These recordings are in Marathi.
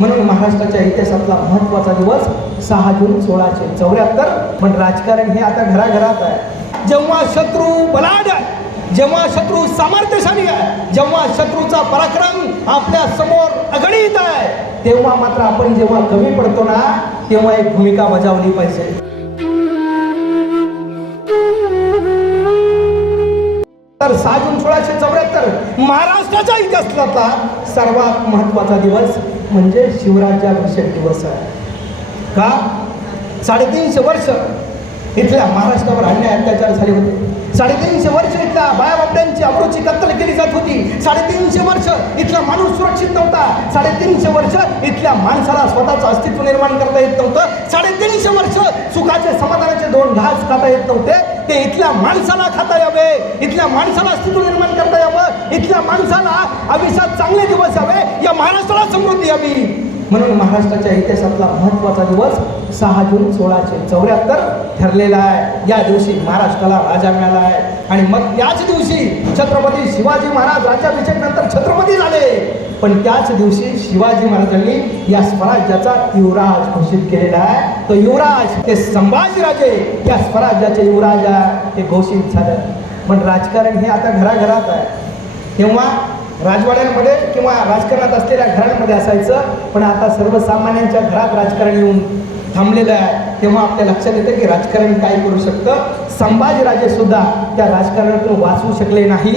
म्हणून महाराष्ट्राच्या इतिहासातला महत्त्वाचा दिवस सहा जून सोळाशे चौऱ्याहत्तर. पण राजकारण हे आता घराघरात आहे. जेव्हा शत्रू बलाढ आहे जेव्हा शत्रू सामर्थ्यशाली आहे जेव्हा शत्रूचा पराक्रम आपल्यासमोर अगणित आहे तेव्हा मात्र आपण जेव्हा कमी पडतो ना तेव्हा एक भूमिका बजावली पाहिजे. तर सहा जून सोळाशे चौऱ्याहत्तर महाराष्ट्राच्या इतिहासातला सर्वात महत्त्वाचा दिवस म्हणजे शिवराज्याभिषेक दिवस आहे. का? साडेतीनशे वर्ष. इथल्या महाराष्ट्रावर अन्याय अत्याचार झाले होते. साडेतीनशे वर्ष इथल्या बायाबापड्यांची अमृतची कत्तल केली जात होती. साडेतीनशे वर्ष इथला माणूस सुरक्षित नव्हता. साडेतीनशे वर्ष इथल्या माणसाला स्वतःचं अस्तित्व निर्माण करता येत नव्हतं. साडेतीनशे वर्ष सुखाचे समाधानाचे दोन घास खाता येत नव्हते. ते इथल्या माणसाला खाता यावे. इथल्या माणसाला अस्तित्व निर्माण करता यावं. इथल्या माणसाला आयुष्यात चांगले दिवस यावे. या महाराष्ट्राला समृद्धी यावी. म्हणून महाराष्ट्राच्या इतिहासातला महत्त्वाचा दिवस सहा जून सोळाशे चौऱ्याहत्तर ठरलेला आहे. या दिवशी महाराष्ट्राला राजा मिळाला आहे. आणि मग त्याच दिवशी छत्रपती शिवाजी महाराज राज्याभिषेक नंतर छत्रपती झाले. पण त्याच दिवशी शिवाजी महाराजांनी या स्वराज्याचा युवराज घोषित केलेला आहे. तो युवराज ते संभाजीराजे या स्वराज्याचे युवराज आहे. हे घोषित झालं. पण राजकारण हे आता घराघरात आहे. तेव्हा राजवाड्यांमध्ये किंवा राजकारणात असलेल्या घरांमध्ये असायचं पण आता सर्वसामान्यांच्या घरात राजकारण येऊन थांबलेलं आहे. तेव्हा आपल्या लक्षात येतं की राजकारण काय करू शकतं. संभाजीराजे सुद्धा त्या राजकारणातून वाचवू शकले नाही.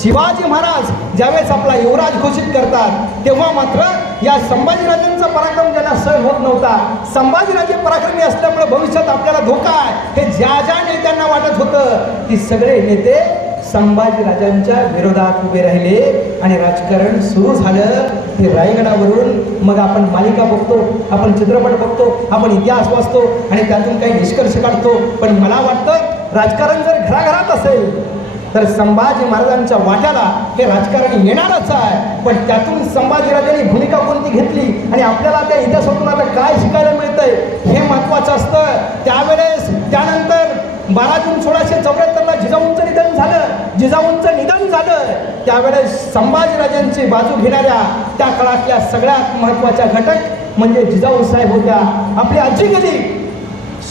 शिवाजी महाराज ज्यावेळेस आपला युवराज घोषित करतात तेव्हा मात्र या संभाजीराजांचा पराक्रम ज्यांना सहन होत नव्हता. संभाजीराजे पराक्रमी असल्यामुळे भविष्यात आपल्याला धोका आहे. हे ज्या ज्या नेत्यांना वाटत होतं की सगळे नेते संभाजीराजांच्या विरोधात उभे राहिले आणि राजकारण सुरू झालं. ते रायगडावरून मग आपण मालिका बघतो आपण चित्रपट बघतो आपण इतिहास वाचतो आणि त्यातून काही निष्कर्ष काढतो. पण मला वाटतं राजकारण जर घराघरात असेल तर संभाजी महाराजांच्या वाट्याला हे राजकारण येणारच आहे. पण त्यातून संभाजीराजांनी भूमिका कोणती घेतली आणि आपल्याला त्या इतिहासातून आता काय शिकायला मिळतंय हे महत्त्वाचं असतं. त्यावेळेस त्यानंतर बारा जून सोळाशे चौऱ्याहत्तर जिजाऊंचं निधन झालं. त्यावेळेस संभाजीराजांची बाजू घेणाऱ्या त्या काळातल्या सगळ्यात महत्त्वाच्या घटक म्हणजे जिजाऊ साहेब होत्या. आपली आजी गेली.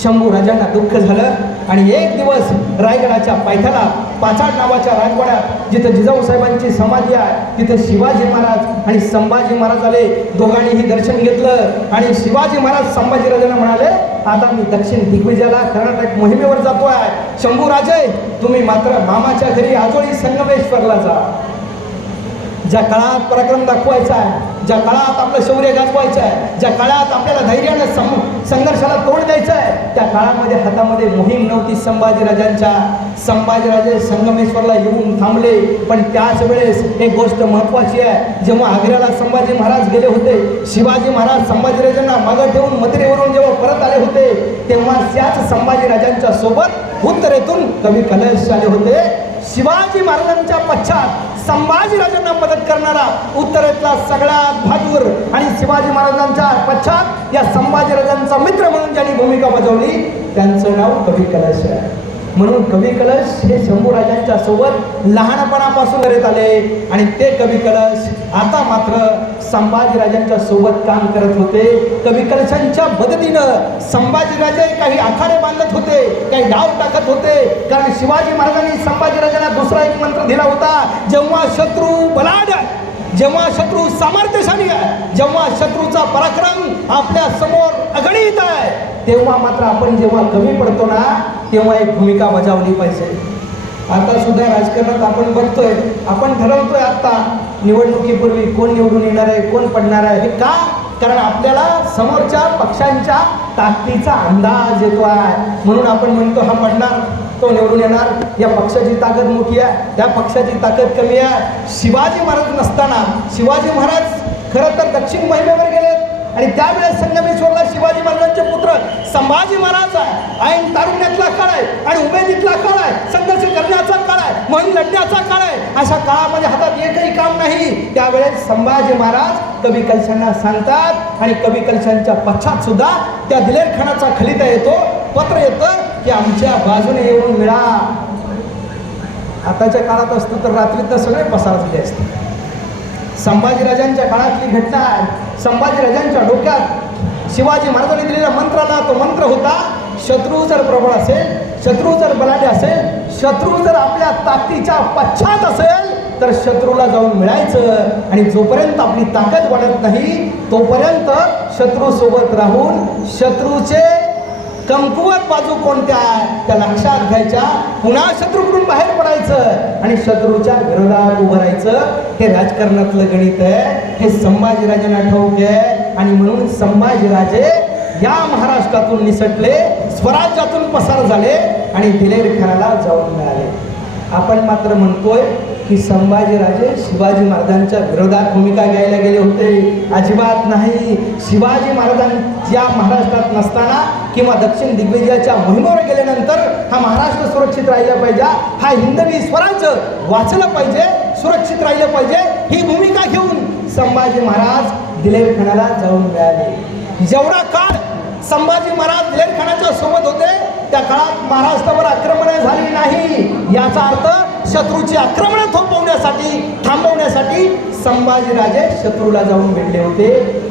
शंभू राजांना दुःख झालं आणि एक दिवस रायगडाच्या पायथ्याला पाचाड नावाच्या राजवाड्यात जिथं जिजाऊ साहेबांची समाधी आहे तिथं शिवाजी महाराज आणि संभाजी महाराज आले. दोघांनीही दर्शन घेतलं आणि शिवाजी महाराज संभाजीराजांना म्हणाले आता मी दक्षिण दिग्विजयाला कर्नाटक मोहिमेवर जातो आहे शंभू राजे तुम्ही मात्र मामाच्या घरी आजोळी संगमेश्वरला जा. ज्या काळात पराक्रम दाखवायचा आहे ज्या काळात आपलं शौर्य गाजवायचं आहे ज्या काळात आपल्याला धैर्यानं सं संघर्षाला तोंड द्यायचं आहे त्या काळामध्ये हातामध्ये मोहीम नव्हती संभाजीराजांच्या संभाजीराजे संगमेश्वरला येऊन थांबले पण त्याच वेळेस एक गोष्ट महत्त्वाची आहे. जेव्हा आग्र्याला संभाजी महाराज गेले होते शिवाजी महाराज संभाजीराजांना मागं ठेवून मथुरेवरून जेव्हा परत आले होते तेव्हा त्याच संभाजीराजांच्या सोबत उत्तरेतून कवी कलश आले होते. शिवाजी महाराजांच्या पश्चात संभाजीराजांना मदत करणारा उत्तरेतला सगळ्यात बहादूर आणि शिवाजी महाराजांच्या पश्चात या संभाजीराजांचा मित्र म्हणून ज्यांनी भूमिका बजावली त्यांचं नाव कवी कलाश आहे. म्हणून कवी कलश हे शंभूराजांच्या सोबत लहानपणापासून करत आले. आणि ते कवी कलश आता मात्र संभाजीराजांच्या सोबत काम करत होते. कवी कलशांच्या मदतीनं संभाजीराजे काही आखाडे बांधत होते काही डाव टाकत होते. कारण शिवाजी महाराजांनी संभाजीराजांना दुसरा एक मंत्र दिला होता जेव्हा शत्रू बलाढ्य जेव्हा शत्रू सामर्थ्यशाली आहे जेव्हा शत्रूचा पराक्रम आपल्यासमोर अगणित आहे तेव्हा मात्र आपण जेव्हा कमी पडतो ना तेव्हा एक भूमिका बजावली पाहिजे. आता सुद्धा राजकारणात आपण बघतोय आपण ठरवतोय आता निवडणुकीपूर्वी कोण निवडून येणार आहे कोण पडणार आहे हे का? कारण आपल्याला समोरच्या पक्षांच्या ताकदीचा अंदाज येतो आहे. म्हणून आपण म्हणतो हा पडणार तो निवडून येणार. या पक्षाची ताकद मोठी आहे त्या पक्षाची ताकद कमी आहे. शिवाजी महाराज नसताना शिवाजी महाराज खरं तर दक्षिण मोहिमेवर आणि त्यावेळेस संगमेश्वरला शिवाजी महाराजांचे पुत्र संभाजी महाराज आहे. ऐन तारुण्यातला काळ आहे आणि उमेदीतला काळ आहे. संघर्ष करण्याचा काळ आहे. मन लढण्याचा काळ आहे. अशा काळामध्ये हातात एकही काम नाही. त्यावेळेस संभाजी महाराज कवी कलशांना सांगतात आणि कवी कलशांच्या पश्चात सुद्धा त्या दिलेर खानाचा खलिता येतो. पत्र येतं की आमच्या बाजूने येऊन मिळा. आताच्या काळात असतं तर रात्रीतनं सगळे पसार झाले असते. संभाजीराजांच्या काळातली घटना आहे. संभाजीराजांच्या डोक्यात शिवाजी महाराजांनी दिलेल्या मंत्राला तो मंत्र होता शत्रू जर प्रबळ असेल शत्रू जर बलाढ्य असेल शत्रू जर आपल्या ताकदीच्या पश्चात असेल तर शत्रूला जाऊन मिळायचं. आणि जोपर्यंत आपली ताकद वाढत नाही तोपर्यंत शत्रू सोबत राहून शत्रूचे कमकुवत बाजू कोणत्या आहे? त्या लक्षात घ्यायच्या. पुन्हा शत्रूकडून बाहेर पडायचं. आणि शत्रूच्या विरोधात उभं राहायचं. हे राजकारणातलं गणित आहे. हे संभाजीराजांना ठाऊक आहे. आणि म्हणून संभाजीराजे या महाराष्ट्रातून निसटले स्वराज्यातून पसार झाले आणि दिलेर खानाला जाऊन मिळाले. आपण मात्र म्हणतोय की संभाजीराजे शिवाजी महाराजांच्या विरोधात भूमिका घ्यायला गेले होते. अजिबात नाही. शिवाजी महाराजांच्या महाराष्ट्रात नसताना किंवा दक्षिण दिग्विजयाच्या मोहिमेवर गेल्यानंतर हा महाराष्ट्र सुरक्षित राहिला पाहिजे. हा हिंदवी स्वराज्य वाचलं पाहिजे सुरक्षित राहिलं पाहिजे ही भूमिका घेऊन संभाजी महाराज दिलेर खानाला जाऊन मिळाले. जेवढा काळ संभाजी महाराज दिलेर खानाच्या सोबत होते त्या काळात महाराष्ट्रावर आक्रमणे झाली नाही. याचा अर्थ शत्रूची आक्रमणं थोपवण्यासाठी थांबवण्यासाठी संभाजीराजे शत्रूला जाऊन भेटले होते.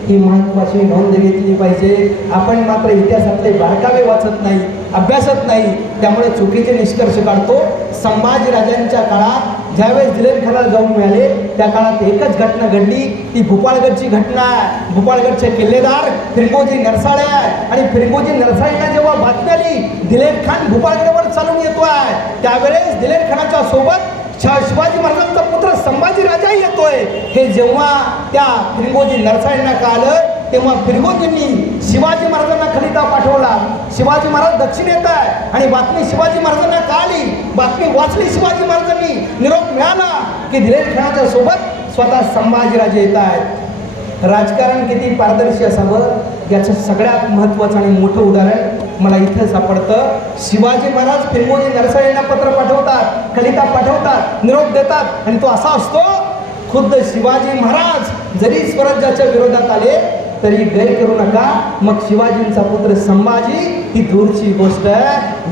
ही महत्वाची नोंद घेतली पाहिजे. आपण मात्र इतिहासातले बारकावे वाचत नाही अभ्यासत नाही त्यामुळे चुकीचे निष्कर्ष काढतो. संभाजीराजांच्या काळात ज्यावेळेस दिलेरखाला जाऊन मिळाले त्या काळात एकच घटना घडली. ती भोपाळगडची घटना. भोपाळगडचे किल्लेदार फिरंगोजी नरसाळ्या आणि फिरंगोजी नरसाळ्यांना जेव्हा बातमी आली दिलेर खान भूपाळगडवर चालून येतो आहे त्यावेळेस दिलेर खानाच्या सोबत शा- शिवाजी महाराजांचा राजाही हे जेव्हा त्या फिरंगोजी नरसाळींना कळलं तेव्हा फिरगोजींनी शिवाजी महाराजांना खलिता पाठवला. शिवाजी महाराज दक्षिण येत आहे आणि बातमी शिवाजी महाराजांना कळाली. बातमी वाचली शिवाजी महाराजांनी. निरोप मिळाला की दिलेर खेळाच्या सोबत स्वतः संभाजीराजे येत आहेत. राजकारण किती पारदर्शी असावं याचं सगळ्यात महत्त्वाचं आणि मोठं उदाहरण मला इथं सापडतं. शिवाजी महाराज फिरंगोजी नरसाळींना पत्र पाठवतात कलिता पाठवतात निरोप देतात आणि तो असा असतो खुद्द शिवाजी महाराज जरी स्वराज्याच्या विरोधात आले तरी गैर करू नका. मग शिवाजींचा पुत्र संभाजी ही दूरची गोष्ट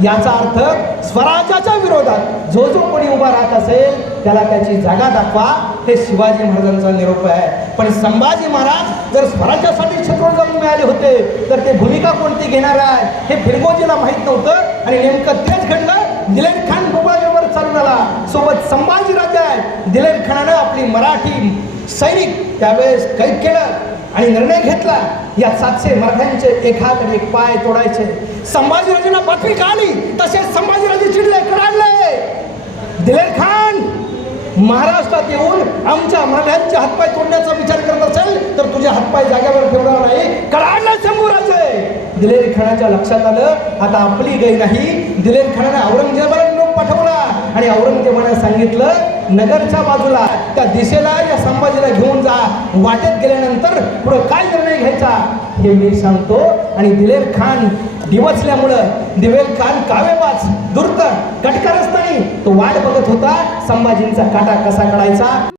याचा अर्थ स्वराज्याच्या विरोधात जो जो कोणी उभा राहत असेल त्याला त्याची जागा दाखवा. हे शिवाजी महाराजांचा निरोप आहे. पण संभाजी महाराज जर स्वराज्यासाठी शत्रू जाऊन मिळाले होते तर ते भूमिका कोणती घेणार आहे? हे फिरगोजीला माहीत नव्हतं. आणि नेमकं तेच घडलं. निलेन खान गोपाळ चालून आला सोबत संभाजीराजे आहे दिलेर खानानं आपली मराठी सैनिक त्यावेळेस कैद केलं आणि निर्णय घेतला. या सातशे मराठ्यांचे एक हात एक पाय तोडायचे. संभाजीराजेंना बातमी कळाली. तसेच संभाजीराजे चिडले कडाडले दिलेर खान महाराष्ट्रात येऊन आमच्या मराठ्यांचे हातपाय तोडण्याचा विचार करत असेल तर तुझे हातपाय जागेवर ठेवणार नाही. कडाडला शंभूराजे दिलेर खानाच्या लक्षात आलं आता आपली गई नाही. दिलेर खानाने औरंगजेबाला आणि औरंगजेबाने सांगितलं नगरच्या बाजूला त्या दिशेला या संभाजीला घेऊन जा. वाटेत गेल्यानंतर पुढे काय निर्णय घ्यायचा? हे मी सांगतो. आणि दिलेर खान दिवसल्यामुळं दिवेल खान कावेबाज दुर्त कटकारस्थानी. तो वाट बघत होता. संभाजींचा काटा कसा काढायचा?